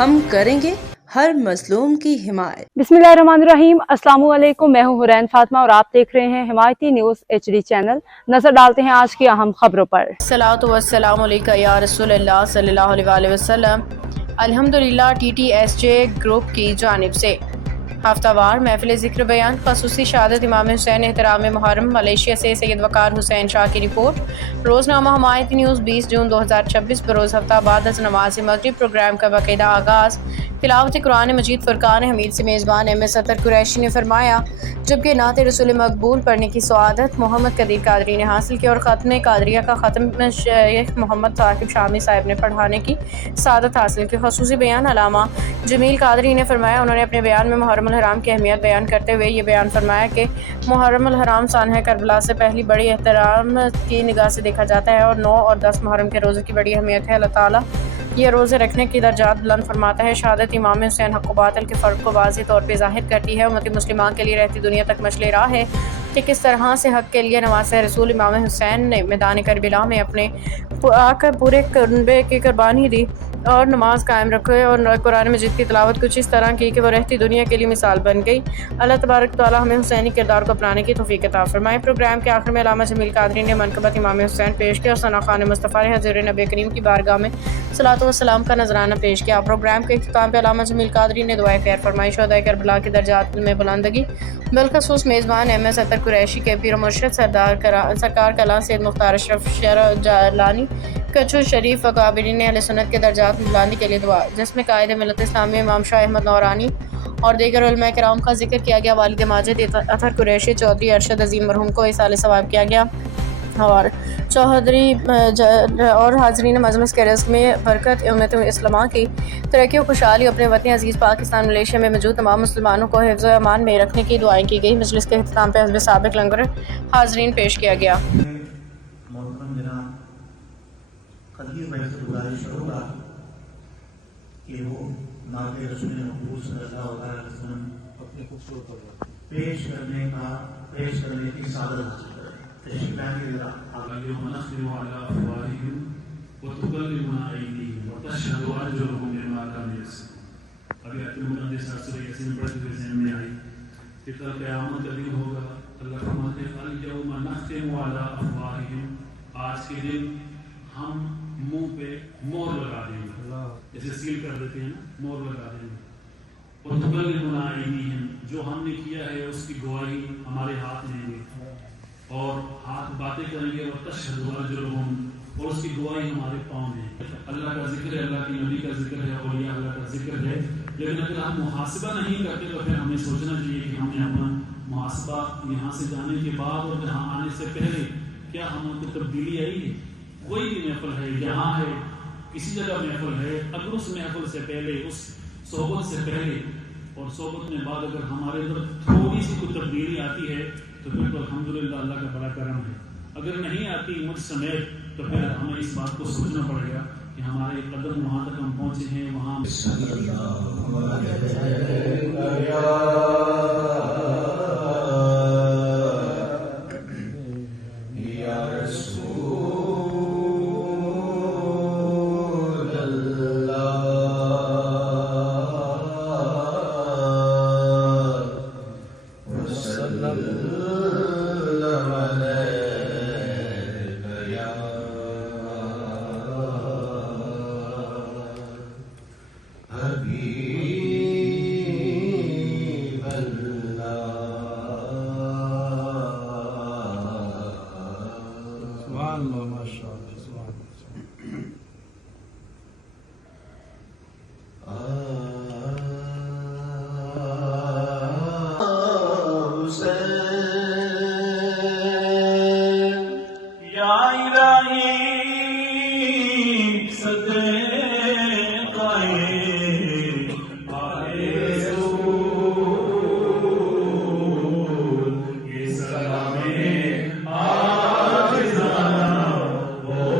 ہم کریں گے ہر مظلوم کی حمایت۔ بسمillahirrahmanirrahim، السلام علیکم، میں ہوں حورین فاطمہ اور آپ دیکھ رہے ہیں حمایتی نیوز HD چینل۔ نظر ڈالتے ہیں آج کی اہم خبروں پر۔ الصلاۃ والسلام علیکہ یا رسول اللہ صلی اللہ علیہ وآلہ وسلم۔ الحمدللہ TTSJ گروپ کی جانب سے ہفتہ وار محفل ذکر بیان خصوصی شہادت امام حسین احترام محرم ملیشیا سے سید وقار حسین شاہ کی رپورٹ۔ روزنامہ حمایتی نیوز 20 جون 2026 بروز ہفتہ بعد از نماز مغرب پروگرام کا باقاعدہ آغاز۔ تلاوت قرآن مجید فرقان حمید سے میزبان MS اطہر قریشی نے فرمایا، جبکہ نعت رسول مقبول پڑھنے کی سعادت محمد قدیر قادری نے حاصل کی اور ختم قادریہ کا ختم شیخ محمد ثاقب شامی صاحب نے پڑھانے کی سعادت حاصل کی۔ خصوصی بیان علامہ جمیل قادری نے فرمایا، انہوں نے اپنے بیان میں محرم الحرام کی اہمیت بیان کرتے ہوئے یہ بیان فرمایا کہ محرم الحرام سانحہ کربلا سے پہلی بڑی احترام کی نگاہ سے دیکھا جاتا ہے اور 9 اور 10 محرم کے روزے کی بڑی اہمیت ہے۔ اللہ تعالیٰ یہ روزے رکھنے کی درجات بلند فرماتا ہے۔ شہادت امام حسین حق و باطل کے فرق کو واضح طور پہ ظاہر کرتی ہے۔ امت مسلمہ کے لیے رہتی دنیا تک مشعل راہ ہے کہ کس طرح سے حق کے لیے نواسہ رسول امام حسین نے میدان کربلا میں اپنے پورے کنبے کی قربانی دی اور نماز قائم رکھے اور قرآن مجید کی تلاوت کچھ اس طرح کی کہ وہ رہتی دنیا کے لیے مثال بن گئی۔ اللہ تبارک تعالیٰ ہمیں حسینی کردار کو اپنانے کی توفیق عطا فرمائے۔ پروگرام کے آخر میں علامہ جمیل قادری نے منقبت امام حسین پیش کیا اور ثنا خوان مصطفیٰ نے حضور نبی کریم کی بارگاہ میں صلاۃ و سلام کا نذرانہ پیش کیا۔ پروگرام کے اختتام پہ علامہ جمیل قادری نے دعائے خیر فرمائی، شہدائے کربلا کی درجات میں بلندگی، بالخصوص میزبان MS اطہر قریشی کے پیر و مرشد سرکار کلاں سید مختار اشرف جیلانی کچھو شریف اکابرین اہل سنت کے درجات میں بلندی کے لیے دعا، جس میں قائد ملت اسلامی امام شاہ احمد نورانی اور دیگر علماء کرام کا ذکر کیا گیا۔ والد ماجد اطہر قریشی چودھری ارشد عظیم مرحوم کو ایصال ثواب کیا گیا اور چودھری اور حاضرین مجلس کے رزق میں برکت، امت اسلامہ کی ترقی و خوشحالی، اپنے وطن عزیز پاکستان ملیشیا میں موجود تمام مسلمانوں کو حفظ و امان میں رکھنے کی دعائیں کی گئی۔ مجلس کے اختتام پہ حزب سابق لنگر حاضرین پیش کیا گیا۔ گزارش کروں گا کہ وہ نعت رسول مقبول صلی اللہ علیہ وسلم پیش کرنے کی سعادت حاصل کریں۔ تشریف لائیں ذرا۔ اليوم نختم على أفواههم وتكلمنا أيديهم وتشهد أرجلهم بما كانوا يكسبون۔ ابھی آیت مقدس سورہ یاسین میں پڑھتے ہوئے ذہن میں آئی کہ کل قیامت کا دن ہوگا۔ اللہ فرماتے ہیں اليوم نختم على أفواههم، آج کے دن ہم منہ پہ مہر لگا دیں گے، جیسے سیل کر دیتے ہیں نا، مہر لگا دیں گے۔ وتكلمنا أيديهم، جو ہم نے کیا ہے اس کی گواہی ہمارے ہاتھ لیں گے اور ہاتھ باتیں کریں گے، اور تشہد ارجلہم، اور اس کی گواہی ہمارے پاؤں میں۔ اللہ کا ذکر ہے، اللہ کی نبی کا ذکر ہے، اولیاء اللہ کا ذکر ہے، لیکن اگر ہم محاسبہ نہیں کرتے تو پھر ہمیں سوچنا چاہیے کہ ہم نے اپنا محاسبہ یہاں سے جانے کے بعد اور یہاں آنے سے پہلے کیا ہم کو تبدیلی آئی ہے؟ کوئی بھی محفل ہے، یہاں ہے، کسی جگہ محفل ہے، اگر اس محفل سے پہلے، اس صحبت سے پہلے اور صحبت میں بعد اگر ہمارے اندر تھوڑی سی کوئی تبدیلی آتی ہے تو پھر تو الحمدللہ اللہ کا بڑا کرم ہے۔ اگر نہیں آتی مجھ سمیت تو پھر ہمیں اس بات کو سوچنا پڑے گا کہ ہمارے قدم وہاں تک ہم پہنچے ہیں، وہاں Oh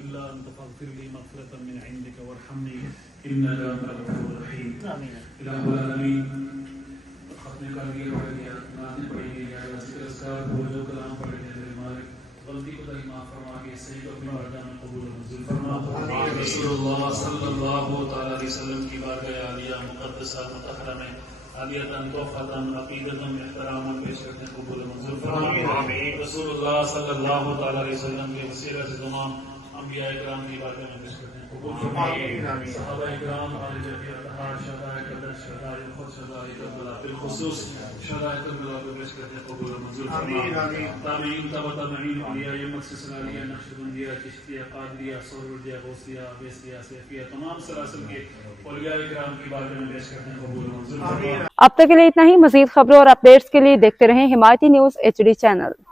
إلا أن تغفر لي مغفرة من عندك وارحمني إنك أنت الغفور الرحيم. إلى رب العالمين. ختم کر دیا پڑھ دیا نعتیں پڑھی گئی یا ذکر اذکار ہو جو کلام پڑھے گئے میرے مالک غلطی کو تاہی معاف فرما کے صحیح کو اپنی بارگاہ میں قبول و منظور فرما. رسول اللہ صلی اللہ تعالی علیہ وسلم کی بارگاہ عالیہ مقدسہ مطہرہ میں عالیتاً توفیقاً عقیدتاً احتراماً پیش کرتے ہیں قبول و منظور فرما. رسول اللہ صلی اللہ تعالی علیہ وسلم کے وسیلہ سے تمام انبیاء کرام کی بارگاہ میں پیش کرتے ہیں قبول فرما. صحابہ کرام آل جبیر اطہار شہدائے قدر شہدائے خود شہدائے کربلا بالخصوص شہدائے کربلا کو پیش کرتے ہیں قبول و منظور فرما. تابعین تبع تابعین اولیاء مقصد سلالیہ نقشبندیہ چشتیہ قادریہ سہروردیہ غوثیہ بیسیہ سیفیہ تمام سلاسل کے اولیاء کرام کی بارگاہ میں پیش کرتے ہیں قبول و منظور فرما. اب تک کے لیے اتنا ہی. مزید خبروں اور اپڈیٹس کے لیے دیکھتے رہیں حمایتی نیوز HD چینل.